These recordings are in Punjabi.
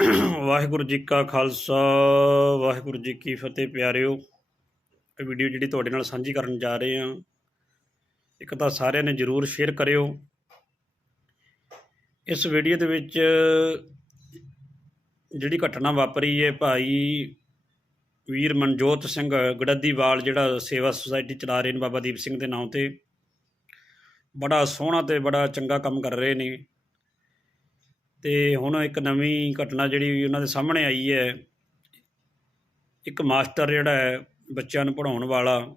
ਵਾਹਿਗੁਰੂ ਜੀ ਕਾ ਖਾਲਸਾ, ਵਾਹਿਗੁਰੂ ਜੀ ਕੀ ਫਤਿਹ ਪਿਆਰਿਓ। ਇਹ ਵੀਡੀਓ ਜਿਹੜੀ ਤੁਹਾਡੇ ਨਾਲ ਸਾਂਝੀ ਕਰਨ ਜਾ ਰਹੇ ਹਾਂ, ਇੱਕ ਤਾਂ ਸਾਰਿਆਂ ਨੇ ਜਰੂਰ ਸ਼ੇਅਰ ਕਰਿਓ। ਇਸ ਵੀਡੀਓ ਦੇ ਵਿੱਚ ਜਿਹੜੀ ਘਟਨਾ ਵਾਪਰੀ ਹੈ ਭਾਈ ਵੀਰ ਮਨਜੋਤ ਸਿੰਘ ਗੜੱਦੀਵਾਲ, ਜਿਹੜਾ ਸੇਵਾ ਸੁਸਾਇਟੀ ਚਲਾ ਰਹੇ ਨੇ ਬਾਬਾ ਦੀਪ ਸਿੰਘ ਦੇ ਨਾਮ ਤੇ। ਬੜਾ ਸੋਹਣਾ ਤੇ ਬੜਾ ਚੰਗਾ ਕੰਮ ਕਰ ਰਹੇ ਨੇ। ਤੇ ਹੁਣ ਇੱਕ ਨਵੀਂ ਘਟਨਾ ਜਿਹੜੀ ਉਹਨਾਂ ਦੇ ਸਾਹਮਣੇ ਆਈ ਹੈ, ਇੱਕ ਮਾਸਟਰ ਜਿਹੜਾ ਹੈ, ਬੱਚਿਆਂ ਨੂੰ ਪੜਾਉਣ ਵਾਲਾ,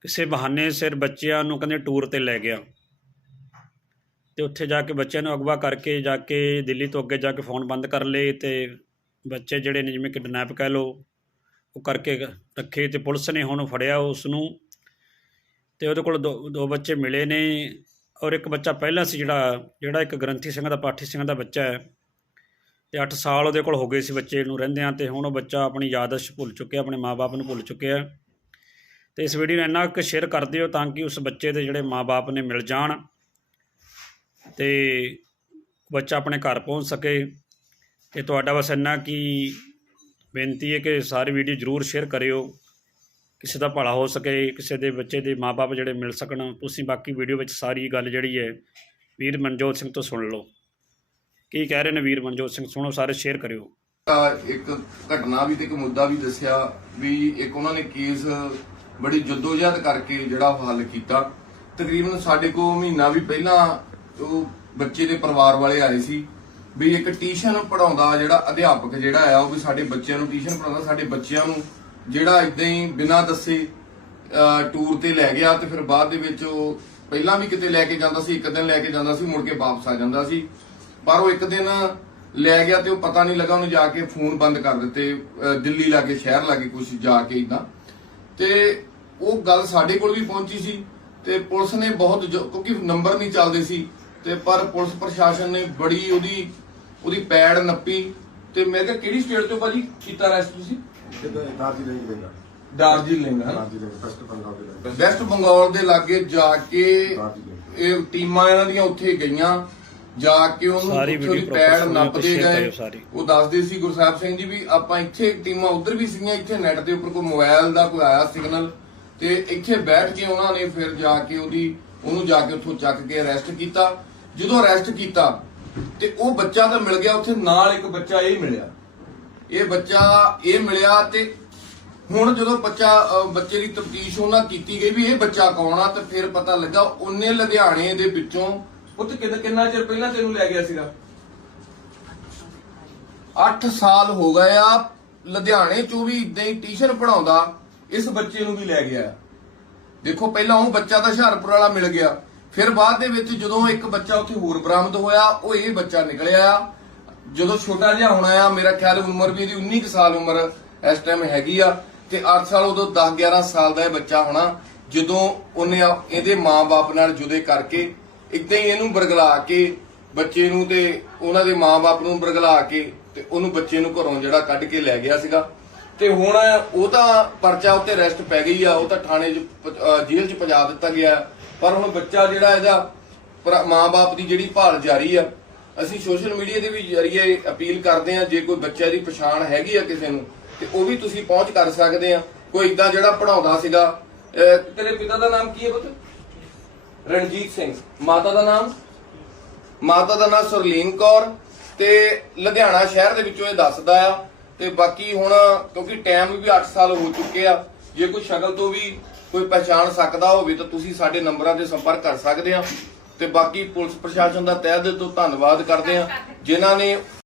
ਕਿਸੇ ਬਹਾਨੇ ਸਿਰ ਬੱਚਿਆਂ ਨੂੰ ਕਹਿੰਦੇ ਟੂਰ ਤੇ ਲੈ ਗਿਆ। ਤੇ ਉੱਥੇ ਜਾ ਕੇ ਬੱਚਿਆਂ ਨੂੰ ਅਗਵਾ ਕਰਕੇ ਜਾ ਕੇ ਦਿੱਲੀ ਤੋਂ ਅੱਗੇ ਜਾ ਕੇ ਫੋਨ ਬੰਦ ਕਰ ਲਏ ਤੇ ਬੱਚੇ ਜਿਹੜੇ ਨੇ ਜਿਵੇਂ ਕਿਡਨੈਪ ਕਹਿ ਲਓ, ਉਹ ਕਰਕੇ ਰੱਖੇ ਤੇ ਪੁਲਿਸ ਨੇ ਹੁਣ ਫੜਿਆ ਉਸ ਨੂੰ ਤੇ ਉਹਦੇ ਕੋਲ ਦੋ ਦੋ ਬੱਚੇ ਮਿਲੇ ਨੇ ਔਰ ਇੱਕ ਬੱਚਾ ਪਹਿਲਾਂ ਸੀ ਜਿਹੜਾ ਜਿਹੜਾ ਇੱਕ ਗ੍ਰੰਥੀ ਸਿੰਘ ਦਾ, ਪਾਠੀ ਸਿੰਘ ਦਾ ਬੱਚਾ ਹੈ। ਤੇ 8 ਸਾਲ ਉਹਦੇ ਕੋਲ ਹੋ ਗਏ ਸੀ ਬੱਚੇ ਨੂੰ ਰਹਿੰਦਿਆਂ ਤੇ ਹੁਣ ਉਹ ਬੱਚਾ ਆਪਣੀ ਯਾਦਸ਼ ਭੁੱਲ ਚੁੱਕਿਆ, ਆਪਣੇ ਮਾਪੇ ਨੂੰ ਭੁੱਲ ਚੁੱਕਿਆ ਤੇ ਇਸ ਵੀਡੀਓ ਨੂੰ ਇੰਨਾ ਕੁ ਸ਼ੇਅਰ ਕਰ ਦਿਓ ਤਾਂ ਕਿ ਉਸ ਬੱਚੇ ਦੇ ਜਿਹੜੇ ਮਾਪੇ ਨੇ ਮਿਲ ਜਾਣ ਤੇ ਬੱਚਾ ਆਪਣੇ ਘਰ ਪਹੁੰਚ ਸਕੇ। ਤੇ ਤੁਹਾਡਾ ਬਸ ਇੰਨਾ ਕੀ ਬੇਨਤੀ ਹੈ ਕਿ ਸਾਰੀ ਵੀਡੀਓ ਜ਼ਰੂਰ ਸ਼ੇਅਰ ਕਰਿਓ। ਕਿਸੇ ਦਾ ਭਲਾ ਹੋ ਸਕੇ, ਕਿਸੇ ਦੇ ਬੱਚੇ ਦੇ ਮਾਪੇ ਜਿਹੜੇ ਮਿਲ ਸਕਣ, ਤੁਸੀਂ ਬਾਕੀ ਵੀਡੀਓ ਵਿੱਚ ਸਾਰੀ ਗੱਲ ਜਿਹੜੀ ਹੈ, ਵੀਰ ਮਨਜੋਤ ਸਿੰਘ ਤੋਂ ਸੁਣ ਲਓ। ਕੀ ਕਹਿ ਰਹੇ ਨੇ ਵੀਰ ਮਨਜੋਤ ਸਿੰਘ? ਸੁਣੋ, ਸਾਰੇ ਸ਼ੇਅਰ ਕਰਿਓ। ਇੱਕ ਘਟਨਾ ਵੀ ਤੇ ਇੱਕ ਮੁੱਦਾ ਵੀ ਦੱਸਿਆ ਵੀ ਇੱਕ ਉਹਨਾਂ ਨੇ ਕੇਸ ਬੜੀ ਜਦੋਜਹਿਦ ਕਰਕੇ ਜਿਹੜਾ ਉਹ ਹੱਲ ਕੀਤਾ। ਤਕਰੀਬਨ ਸਾਡੇ ਕੋਲ ਮਹੀਨਾ ਵੀ ਪਹਿਲਾਂ ਉਹ ਬੱਚੇ ਦੇ ਪਰਿਵਾਰ ਵਾਲੇ ਆਏ ਸੀ ਵੀ ਇੱਕ ਟਿਊਸ਼ਨ ਪੜਾਉਂਦਾ ਜਿਹੜਾ ਅਧਿਆਪਕ ਜਿਹੜਾ ਆ, ਉਹ ਵੀ ਸਾਡੇ ਬੱਚਿਆਂ ਨੂੰ ਟਿਊਸ਼ਨ ਪੜਾਉਂਦਾ ਸਾਡੇ ਬੱਚਿਆਂ ਨੂੰ ਜਿਹੜਾ ਇਦਾਂ ਹੀ ਬਿਨਾਂ ਦੱਸੇ ਟੂਰ ਤੇ ਲੈ ਗਿਆ ਤੇ ਫਿਰ ਬਾਅਦ ਦੇ ਵਿੱਚ ਉਹ ਪਹਿਲਾਂ ਵੀ ਕਿਤੇ ਲੈ ਕੇ ਜਾਂਦਾ ਸੀ, ਇੱਕ ਦਿਨ ਲੈ ਕੇ ਜਾਂਦਾ ਸੀ, ਮੁੜ ਕੇ ਵਾਪਸ ਆ ਜਾਂਦਾ ਸੀ। ਪਰ ਉਹ ਇੱਕ ਦਿਨ ਲੈ ਗਿਆ ਤੇ ਉਹ ਪਤਾ ਨਹੀਂ ਲੱਗਾ, ਉਹਨੂੰ ਜਾ ਕੇ ਫੋਨ ਬੰਦ ਕਰ ਦਿੱਤੇ, ਅਹ, ਦਿੱਲੀ ਲਾਗੇ, ਸ਼ਹਿਰ ਲਾਗੇ ਕੁਝ ਜਾ ਕੇ ਇਦਾਂ। ਤੇ ਉਹ ਗੱਲ ਸਾਡੇ ਕੋਲ ਵੀ ਪਹੁੰਚੀ ਸੀ ਤੇ ਪੁਲਿਸ ਨੇ ਬਹੁਤ ਜੋ- ਕਿਉਂਕਿ ਨੰਬਰ ਨਹੀਂ ਚੱਲਦੇ ਸੀ, ਤੇ ਪਰ ਪੁਲਿਸ ਪ੍ਰਸ਼ਾਸਨ ਨੇ ਬੜੀ ਉਹਦੀ ਉਹਦੀ ਪੈੜ ਨੱਪੀ। ਤੇ ਮੈਂ ਕਿਹਾ, ਕਿਹੜੀ ਸਟੇਟ ਤੋਂ ਭਾਜੀ ਕੀਤਾ ਅਰੈਸਟ ਤੁਸੀਂ? ਕਿਤੇ ਦਾਰਜੀਲਿੰਗ ਦੇਗਾ ਦਾਰਜੀਲਿੰਗ ਦਾਰਜੀਲਿੰਗ ਫਸਟ ਪੰਜਾਬ ਦੇ ਵਿੱਚ ਵੈਸਟ ਬੰਗਾਲ ਦੇ ਲਾਗੇ ਜਾ ਕੇ ਦਾਰਜੀਲਿੰਗ ਇਹ ਟੀਮਾਂ ਇਹਨਾਂ ਦੀਆਂ ਉੱਥੇ ਗਈਆਂ। ਜਾ ਕੇ ਉਹਨੂੰ ਸਾਰੀ ਉੱਥੇ video ਦੀ proper ਪੈੜ ਸੁਣਿਓ ਤੇ ਨੱਪਦੇ share ਗਏ। ਕਰਿਓ ਸਾਰੀ। ਉਹ ਦੱਸਦੇ ਸੀ ਗੁਰਸਾਹਿਬ ਸਿੰਘ ਜੀ ਵੀ ਆਪਾਂ ਇੱਥੇ ਟੀਮਾਂ ਉਧਰ ਵੀ ਸੀਗੀਆਂ ਇੱਥੇ ਨੈਟ ਦੇ ਉੱਪਰ ਕੋਈ ਮੋਬਾਈਲ ਦਾ ਕੋਈ ਆਇਆ ਸਿਗਨਲ ਤੇ ਇੱਥੇ ਬੈਠ ਕੇ ਉਹਨਾਂ ਨੇ ਫਿਰ ਜਾ ਕੇ ਉਹਦੀ ਉਹਨੂੰ ਜਾ ਕੇ ਉੱਥੋਂ ਚੱਕ ਕੇ ਅਰੈਸਟ ਕੀਤਾ। ਜਦੋਂ ਅਰੈਸਟ ਕੀਤਾ ਤੇ ਉਹ ਬੱਚਾ ਤਾਂ ਮਿਲ ਗਿਆ ਉੱਥੇ ਨਾਲ ਇੱਕ ਬੱਚਾ ਇਹ ਮਿਲਿਆ। ਇਹ ਬੱਚਾ ਇਹ ਮਿਲਿਆ ਤੇ ਹੁਣ ਜਦੋਂ ਬੱਚਾ ਬੱਚੇ ਦੀ ਤਫਤੀਸ਼ ਉਹਨਾਂ ਕੀਤੀ ਗਈ ਵੀ ਇਹ ਬੱਚਾ ਕੌਣ ਆ ਤੇ ਫਿਰ ਪਤਾ ਲੱਗਾ ਉਹਨੇ ਲੁਧਿਆਣੇ ਦੇ ਵਿੱਚੋਂ ਪੁੱਤ ਕਿੰਨਾ ਕਿੰਨਾ ਚਿਰ ਪਹਿਲਾਂ ਤੈਨੂੰ ਲੈ ਗਿਆ ਸੀਗਾ? 8 ਸਾਲ ਹੋ ਗਏ ਆ ਲੁਧਿਆਣੇ ਚੋਂ ਵੀ ਇਦਾਂ ਹੀ ਟਿਊਸ਼ਨ ਪੜਾਉਂਦਾ ਇਸ ਬੱਚੇ ਨੂੰ ਵੀ ਲੈ ਗਿਆ। ਦੇਖੋ ਪਹਿਲਾਂ ਉਹ ਬੱਚਾ ਤਾਂ ਹੁਸ਼ਿਆਰਪੁਰ ਵਾਲਾ ਮਿਲ ਗਿਆ ਫਿਰ ਬਾਅਦ ਦੇ ਵਿੱਚ ਜਦੋਂ ਇੱਕ ਬੱਚਾ ਉੱਥੇ ਹੋਰ ਬਰਾਮਦ ਹੋਇਆ ਉਹ ਇਹ ਬੱਚਾ ਨਿਕਲਿਆ। ਜਦੋਂ ਛੋਟਾ ਜਿਹਾ ਹੋਣਾ ਆ, ਮੇਰਾ ਖਿਆਲ ਉਮਰ ਵੀ ਇਹਦੀ 19 ਸਾਲ ਉਮਰ ਇਸ ਟਾਈਮ ਹੈਗੀ ਆ ਤੇ 8 ਸਾਲ ਉਦੋਂ 10 11 ਸਾਲ ਦਾ ਇਹ ਬੱਚਾ ਹੋਣਾ, ਜਦੋਂ ਉਹਨੇ ਇਹਦੇ ਮਾਂ-ਬਾਪ ਨਾਲ ਜੁਦੇ ਕਰਕੇ ਇਦਾਂ ਹੀ ਇਹਨੂੰ ਬਰਗਲਾ ਕੇ ਬੱਚੇ ਨੂੰ ਤੇ ਉਹਨਾਂ ਦੇ ਮਾਂ-ਬਾਪ ਨੂੰ ਬਰਗਲਾ ਕੇ ਤੇ ਉਹਨੂੰ ਬੱਚੇ ਨੂੰ ਘਰੋਂ ਜਿਹੜਾ ਕੱਢ ਕੇ ਲੈ ਗਿਆ ਸੀਗਾ। ਤੇ ਹੁਣ ਉਹ ਤਾਂ ਪਰਚਾ ਉੱਤੇ ਰੈਸਟ ਪੈ ਗਈ ਆ, ਉਹ ਤਾਂ ਥਾਣੇ 'ਚ ਪ- ਜੇਲ੍ਹ 'ਚ ਪਜਾ ਦਿੱਤਾ ਗਿਆ। ਪਰ ਹੁਣ ਬੱਚਾ ਜਿਹੜਾ ਇਹਦਾ ਪਰ- ਮਾਂ-ਬਾਪ ਦੀ ਜਿਹੜੀ ਭਾਲ ਜਾਰੀ ਆ ਅਸੀਂ ਸੋਸ਼ਲ ਮੀਡੀਆ ਦੇ ਵੀ ਜਰੀਏ ਅਪੀਲ ਕਰਦੇ ਆ ਜੇ ਕੋਈ ਬੱਚੇ ਦੀ ਪਛਾਣ ਹੈਗੀ ਆ ਕਿਸੇ ਨੂੰ, ਤੇ ਉਹ ਵੀ ਤੁਸੀਂ ਪਹੁੰਚ ਕਰ ਸਕਦੇ ਆ। ਕੋਈ ਇਦਾਂ ਜਿਹੜਾ ਪੜਾਉਂਦਾ ਸੀਗਾ ਤੇਰੇ ਪਿਤਾ ਦਾ ਨਾਮ ਕੀ ਹੈ ਪੁੱਤ? ਰਣਜੀਤ ਸਿੰਘ। ਮਾਤਾ ਦਾ ਨਾਮ? ਮਾਤਾ ਦਾ ਨਾਮ ਸੁਰਲੀਨ ਕੌਰ, ਤੇ ਲੁਧਿਆਣਾ ਸ਼ਹਿਰ ਦੇ ਵਿੱਚੋਂ ਇਹ ਦੱਸਦਾ ਆ। ਤੇ ਬਾਕੀ ਹੁਣ, ਕਿਉਂਕਿ ਟਾਈਮ ਵੀ 8 ਸਾਲ ਹੋ ਚੁੱਕੇ ਆ, ਜੇ ਕੋਈ ਸ਼ਕਲ ਤੋਂ ਵੀ ਕੋਈ ਪਛਾਣ ਸਕਦਾ ਹੋਵੇ, ਤਾਂ ਤੁਸੀਂ ਸਾਡੇ ਨੰਬਰਾਂ ਤੇ ਸੰਪਰਕ ਕਰ ਸਕਦੇ ਆ। ਤੇ ਬਾਕੀ ਪੁਲਿਸ ਪ੍ਰਸ਼ਾਸਨ ਦਾ ਤਹਿ ਦਿਲ ਤੋਂ ਧੰਨਵਾਦ ਕਰਦੇ ਆ ਜਿਨ੍ਹਾਂ ਨੇ